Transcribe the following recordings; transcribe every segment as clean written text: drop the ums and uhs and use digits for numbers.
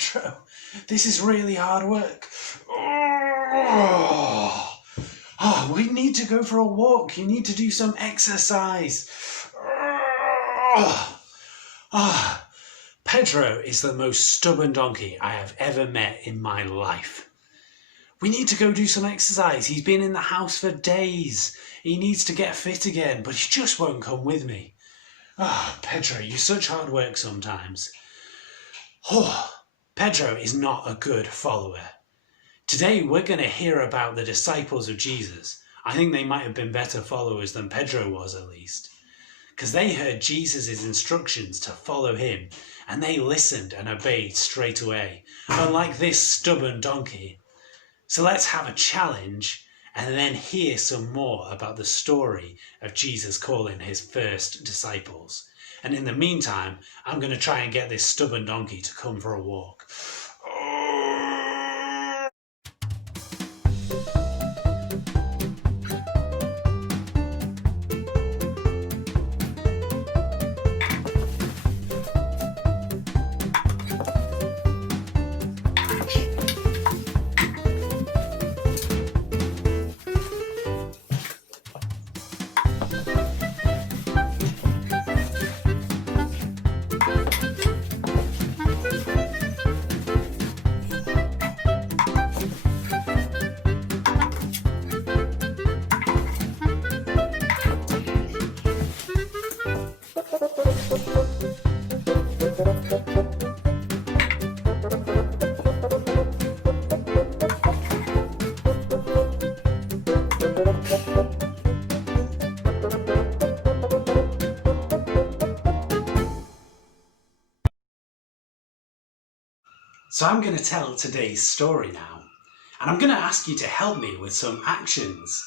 Pedro, this is really hard work. We need to go for a walk. You need to do some exercise. Pedro is the most stubborn donkey I have ever met in my life. We need to go do some exercise. He's been in the house for days. He needs to get fit again, but he just won't come with me. Pedro, you're such hard work sometimes. Pedro is not a good follower. Today we're going to hear about the disciples of Jesus. I think they might have been better followers than Pedro was, at least, because they heard Jesus' instructions to follow him and they listened and obeyed straight away, unlike this stubborn donkey. So let's have a challenge and then hear some more about the story of Jesus calling his first disciples. And in the meantime, I'm going to try and get this stubborn donkey to come for a walk. So I'm going to tell today's story now, and I'm going to ask you to help me with some actions.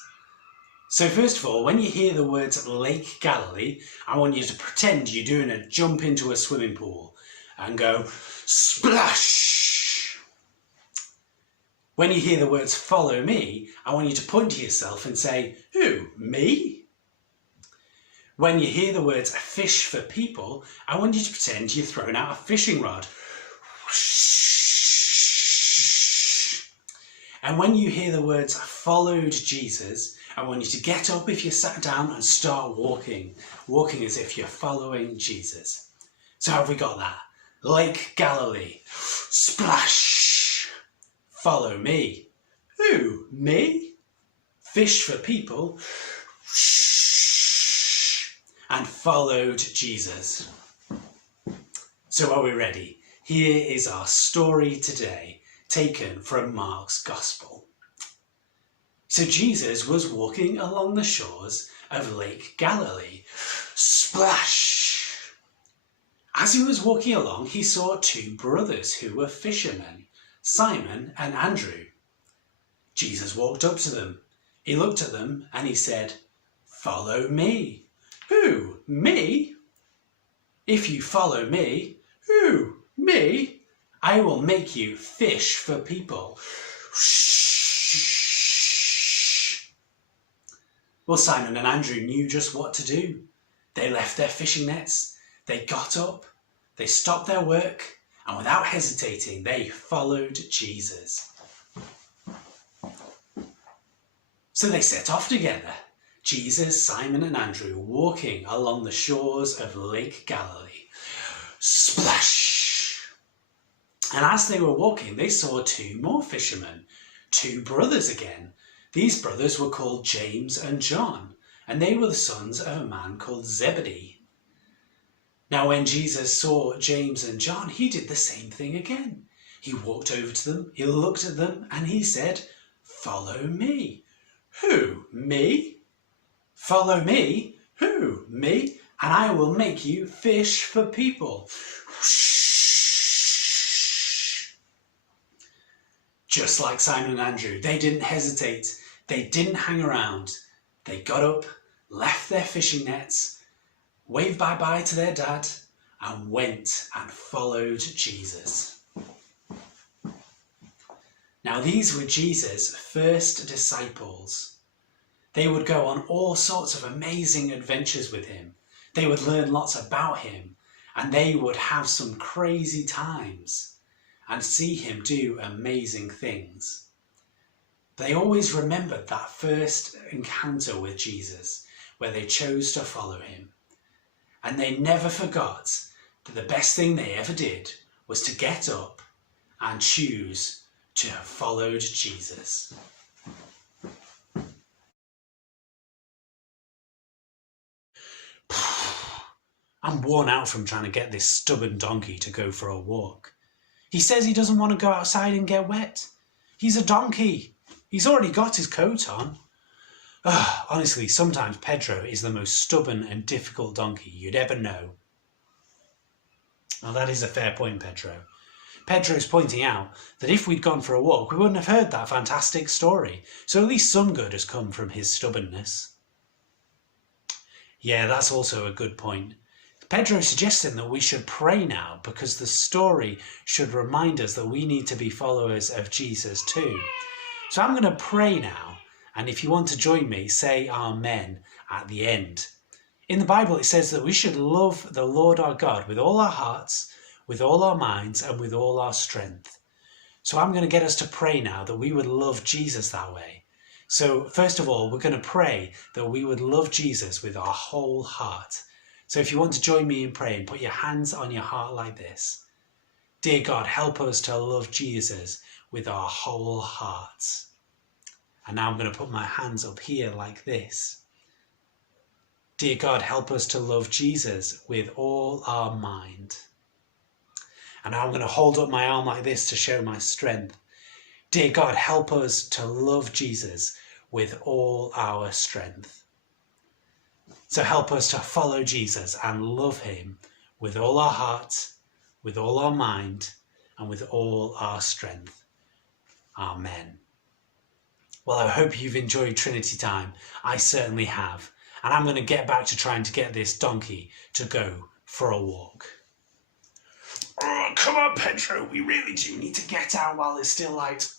So first of all, when you hear the words Lake Galilee, I want you to pretend you're doing a jump into a swimming pool and go splash. When you hear the words follow me, I want you to point to yourself and say, who, me? When you hear the words fish for people, I want you to pretend you're throwing out a fishing rod. And when you hear the words followed Jesus, I want you to get up if you sat down and start walking as if you're following Jesus. So have we got that? Lake Galilee, splash, follow me. Who, me? Fish for people, and followed Jesus. So are we ready? Here is our story today, taken from Mark's Gospel. So Jesus was walking along the shores of Lake Galilee. Splash! As he was walking along, he saw two brothers who were fishermen, Simon and Andrew. Jesus walked up to them. He looked at them and he said, "Follow me." Who? Me? If you follow me, who? Me? I will make you fish for people. Well, Simon and Andrew knew just what to do. They left their fishing nets, they got up, they stopped their work, and without hesitating, they followed Jesus. So they set off together, Jesus, Simon and Andrew, walking along the shores of Lake Galilee. Splash! And as they were walking, they saw two more fishermen, two brothers again. These brothers were called James and John, and they were the sons of a man called Zebedee. Now when Jesus saw James and John, he did the same thing again. He walked over to them, he looked at them, and he said, "Follow me." Who? Me? Follow me? Who? Me? And I will make you fish for people. Just like Simon and Andrew, they didn't hesitate. They didn't hang around. They got up, left their fishing nets, waved bye-bye to their dad, and went and followed Jesus. Now these were Jesus' first disciples. They would go on all sorts of amazing adventures with him. They would learn lots about him, and they would have some crazy times. and see him do amazing things. They always remembered that first encounter with Jesus where they chose to follow him. And they never forgot that the best thing they ever did was to get up and choose to have followed Jesus. I'm worn out from trying to get this stubborn donkey to go for a walk. He says he doesn't want to go outside and get wet. He's a donkey. He's already got his coat on. Honestly, sometimes Pedro is the most stubborn and difficult donkey you'd ever know. Well, that is a fair point, Pedro. Pedro's pointing out that if we'd gone for a walk, we wouldn't have heard that fantastic story. So at least some good has come from his stubbornness. Yeah, that's also a good point. Pedro's suggesting that we should pray now because the story should remind us that we need to be followers of Jesus too. So I'm going to pray now, and if you want to join me, say Amen at the end. In the Bible it says that we should love the Lord our God with all our hearts, with all our minds, and with all our strength. So I'm going to get us to pray now that we would love Jesus that way. So first of all, we're going to pray that we would love Jesus with our whole heart. So if you want to join me in praying, put your hands on your heart like this. Dear God, help us to love Jesus with our whole hearts. And now I'm going to put my hands up here like this. Dear God, help us to love Jesus with all our mind. And now I'm going to hold up my arm like this to show my strength. Dear God, help us to love Jesus with all our strength. So help us to follow Jesus and love him with all our heart, with all our mind, and with all our strength. Amen. Well, I hope you've enjoyed Trinity Time. I certainly have. And I'm going to get back to trying to get this donkey to go for a walk. Oh, come on, Pedro. We really do need to get out while it's still light.